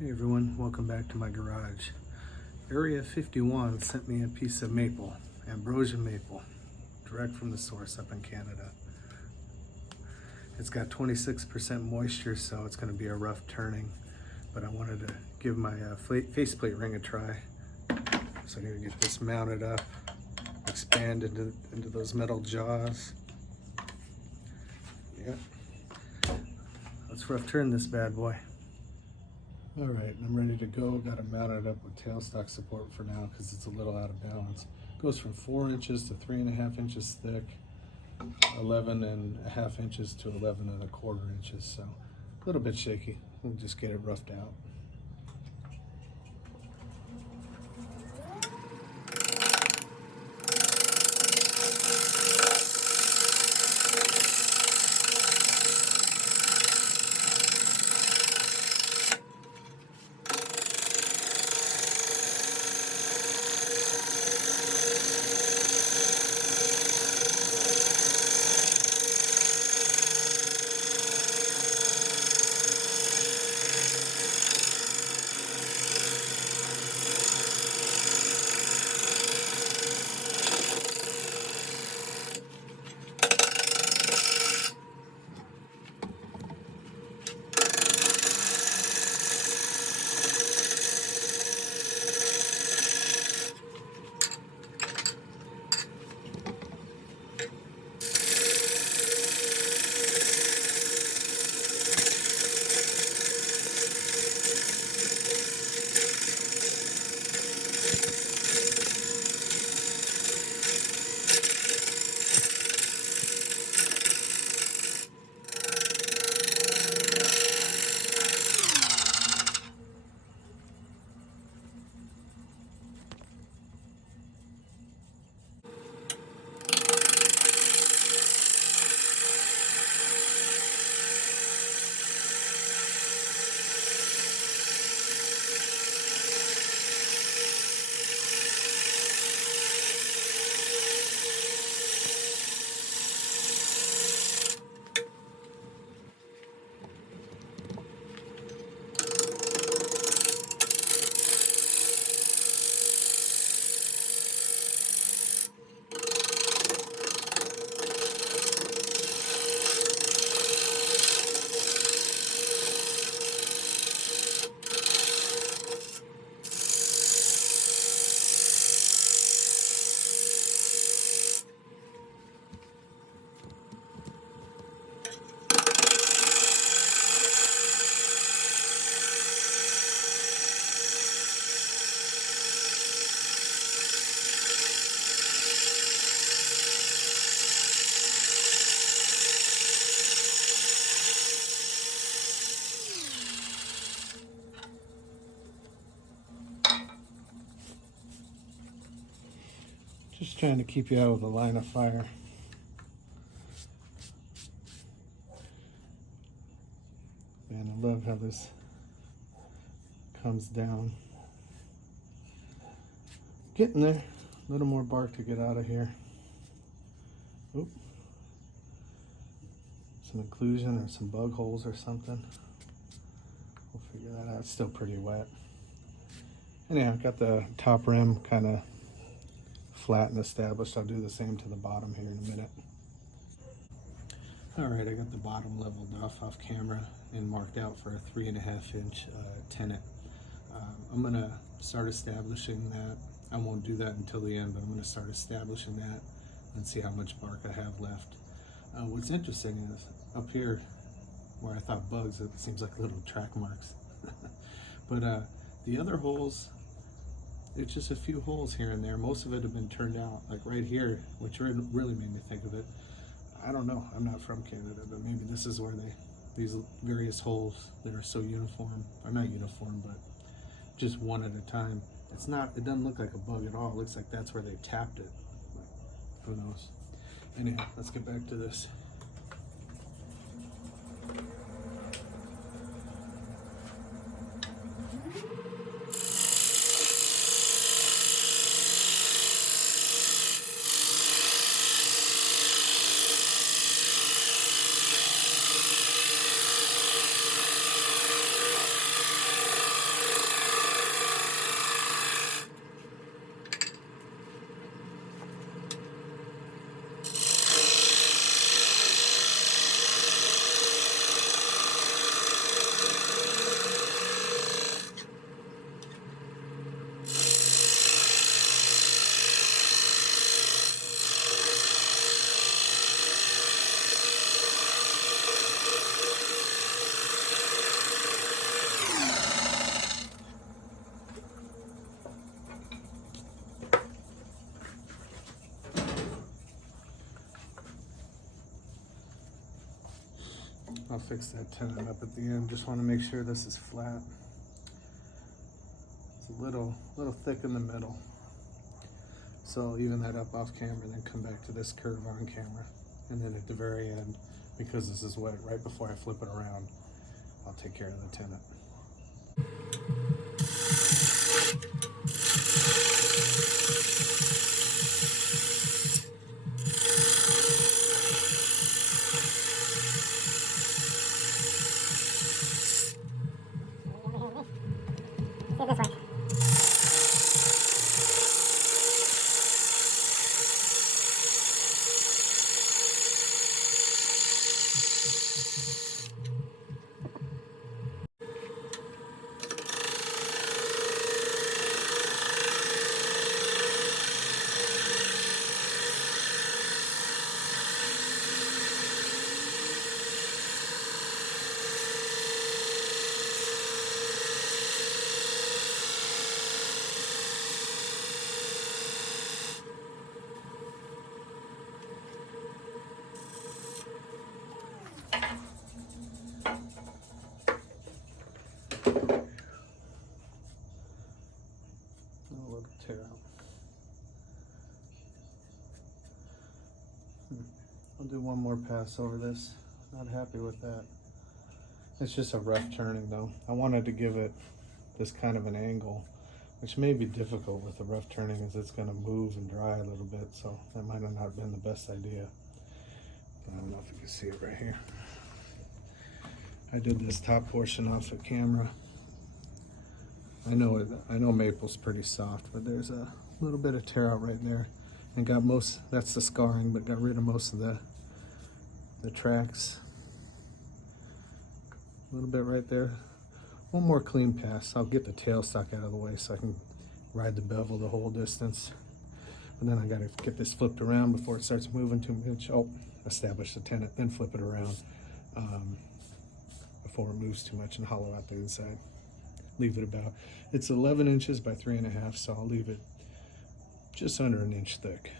Hey everyone, welcome back to my garage. Area 51 sent me a piece of maple, Ambrosia Maple, direct from the source up in Canada. It's got 26% moisture, so it's going to be a rough turning, but I wanted to give my faceplate ring a try. So I'm going to get this mounted up, expand into those metal jaws. Yep. Let's rough turn this bad boy. All right, I'm ready to go. Got it mounted up with tailstock support for now because it's a little out of balance. Goes from 4 inches to 3.5 inches thick, 11.5 inches to 11.25 inches. So a little bit shaky. We'll just get it roughed out. Just trying to keep you out of the line of fire. And I love how this comes down. Getting there. A little more bark to get out of here. Oop. Some occlusion or some bug holes or something. We'll figure that out. It's still pretty wet. Anyhow, got the top rim kind of flat and established. I'll do the same to the bottom here in a minute. All right, I got the bottom leveled off camera and marked out for a 3.5 inch tenon. I'm gonna start establishing that. I won't do that until the end, but I'm gonna start establishing that and see how much bark I have left. What's interesting is up here where I thought bugs, it seems like little track marks. But the other holes, it's just a few holes here and there. Most of it have been turned out, like right here, which really made me think of it. I don't know, I'm not from Canada, but maybe this is where these various holes that are so uniform, or not uniform, but just one at a time. It doesn't look like a bug at all. It looks like that's where they tapped it. Who knows? Anyhow, let's get back to this. fix that tenon up at the end. Just want to make sure this is flat. It's a little thick in the middle. So I'll even that up off camera and then come back to this curve on camera. And then at the very end, because this is wet, right before I flip it around, I'll take care of the tenon. This way. A little tear out. I'll do one more pass over this. Not happy with that. It's just a rough turning though. I wanted to give it this kind of an angle, which may be difficult with the rough turning as it's going to move and dry a little bit, so that might have not been the best idea. I don't know if you can see it right here. I did this top portion off the camera. I know maple's pretty soft, but there's a little bit of tear out right there, and got most, that's the scarring, but got rid of most of the tracks. A little bit right there. One more clean pass. I'll get the tailstock out of the way so I can ride the bevel the whole distance. And then I gotta get this flipped around before it starts moving too much. Oh, establish the tenon, then flip it around before it moves too much and hollow out the inside. Leave it about, it's 11 inches by 3.5, so I'll leave it just under an inch thick.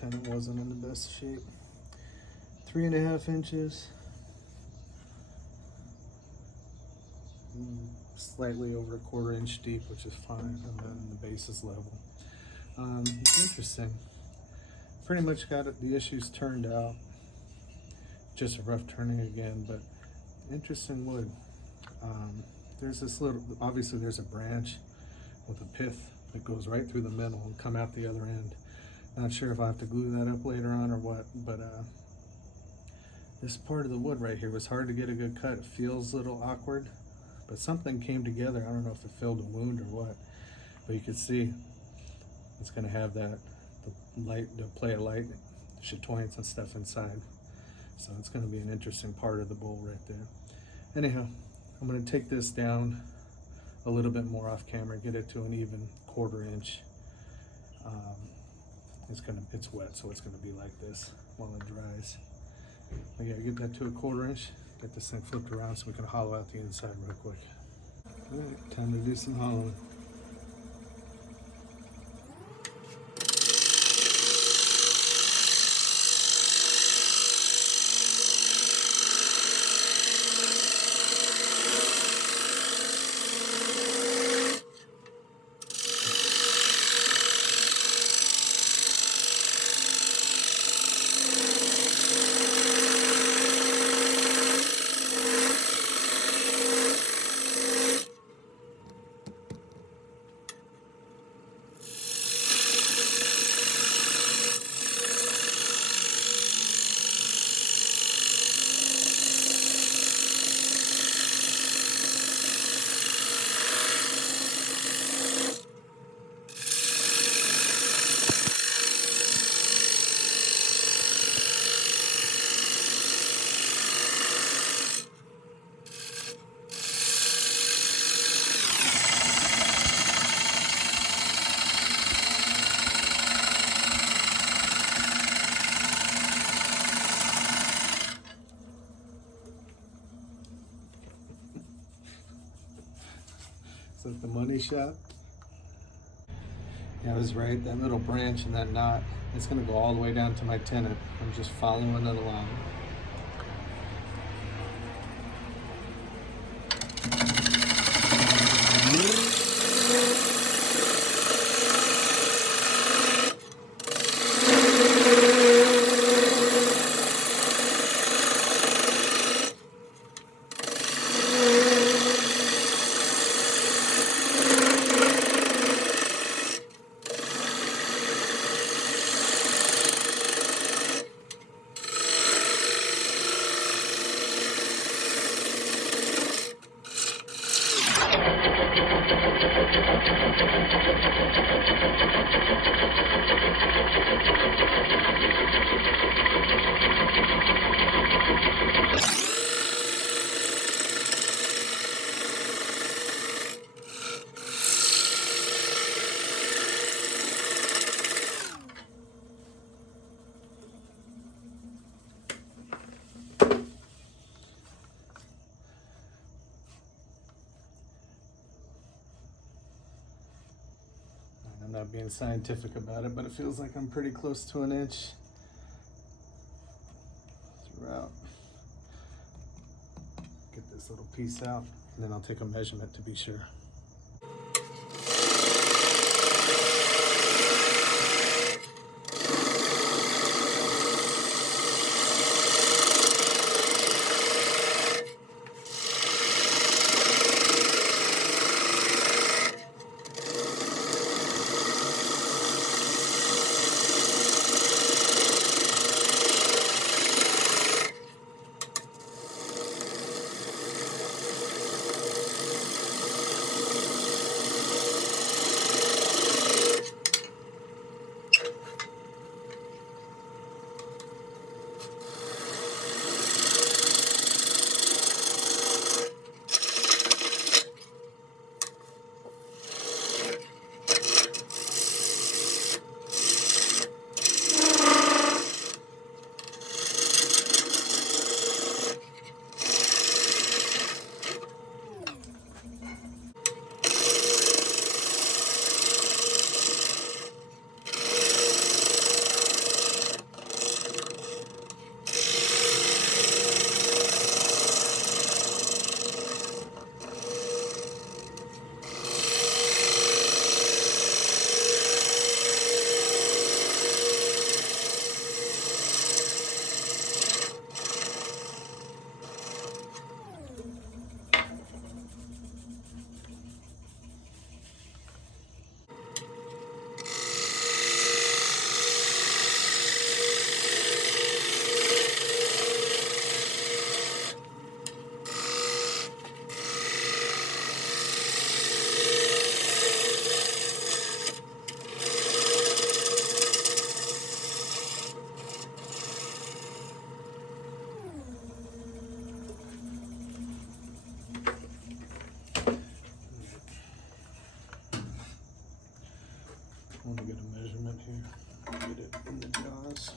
Tenon wasn't in the best shape. 3.5 inches. Slightly over a 1/4 inch deep, which is fine, and then the base is level. It's interesting. Pretty much got the issues turned out. Just a rough turning again, but interesting wood. There's this little, obviously there's a branch with a pith that goes right through the middle and come out the other end. Not sure if I have to glue that up later on or what, but this part of the wood right here was hard to get a good cut. It feels a little awkward, but something came together. I don't know if it filled a wound or what, but you can see it's going to have that the play of light, chatoyance and stuff inside. So it's going to be an interesting part of the bowl right there. Anyhow, I'm going to take this down a little bit more off camera, get it to an even 1/4 inch. It's wet, so it's gonna be like this while it dries. I gotta get that to a 1/4 inch, get this thing flipped around so we can hollow out the inside real quick. All right, time to do some hollowing. Is that the money shot? Yeah, I was right. That little branch and that knot, it's gonna go all the way down to my tenon. I'm just following it along. I'm not being scientific about it, but it feels like I'm pretty close to an inch throughout. Get this little piece out, and then I'll take a measurement to be sure. I want to get a measurement here. Get it in the jaws.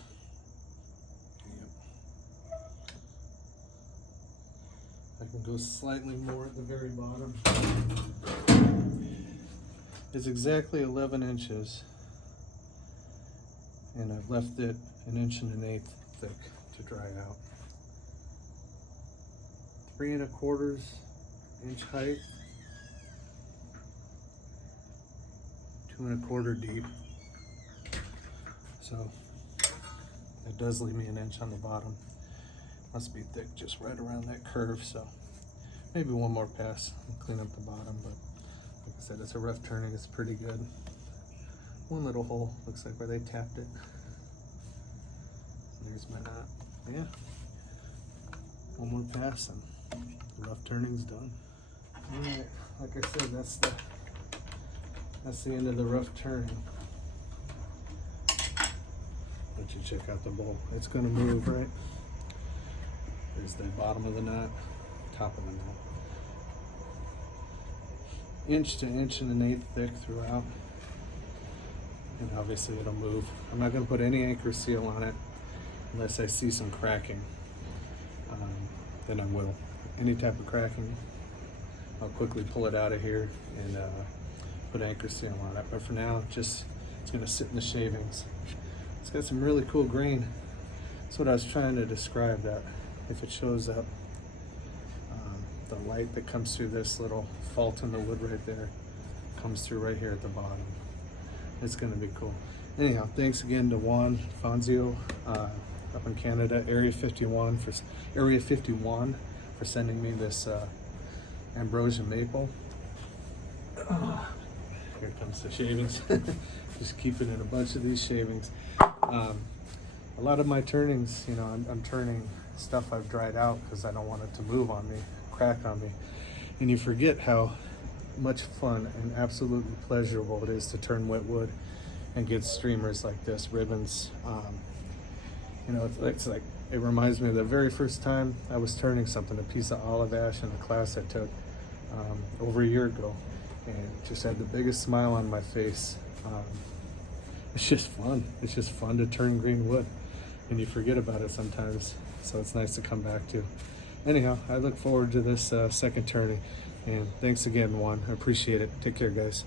Yep. I can go slightly more at the very bottom. It's exactly 11 inches, and I've left it 1 1/8 thick to dry out. 3 1/4 inch height. 2 1/4 deep, so that does leave me 1 inch on the bottom. Must be thick just right around that curve, so maybe one more pass and clean up the bottom, but like I said, it's a rough turning, it's pretty good. One little hole, looks like where they tapped it. There's my knot. Yeah, one more pass and the rough turning's done. All right, like I said, that's the end of the rough turning. Let you check out the bowl. It's gonna move, right? There's the bottom of the knot, top of the knot. 1 to 1 1/8 thick throughout. And obviously it'll move. I'm not gonna put any anchor seal on it unless I see some cracking. Then I will. Any type of cracking, I'll quickly pull it out of here and put anchor seal on it. But for now, just it's gonna sit in the shavings. It's got some really cool grain. That's what I was trying to describe, that if it shows up, the light that comes through this little fault in the wood right there comes through right here at the bottom. It's gonna be cool. Anyhow, thanks again to Juan Fanzio up in Canada, Area 51 for sending me this Ambrosia Maple. Here comes the shavings. Just keeping in a bunch of these shavings. A lot of my turnings, you know, I'm turning stuff I've dried out because I don't want it to move on me, crack on me. And you forget how much fun and absolutely pleasurable it is to turn wet wood and get streamers like this, ribbons. You know, it's like, it reminds me of the very first time I was turning something, a piece of olive ash in a class I took over a year ago, and just had the biggest smile on my face. It's just fun. It's just fun to turn green wood, and you forget about it sometimes, so it's nice to come back to. Anyhow, I look forward to this second turning, and thanks again, Juan. I appreciate it. Take care, guys.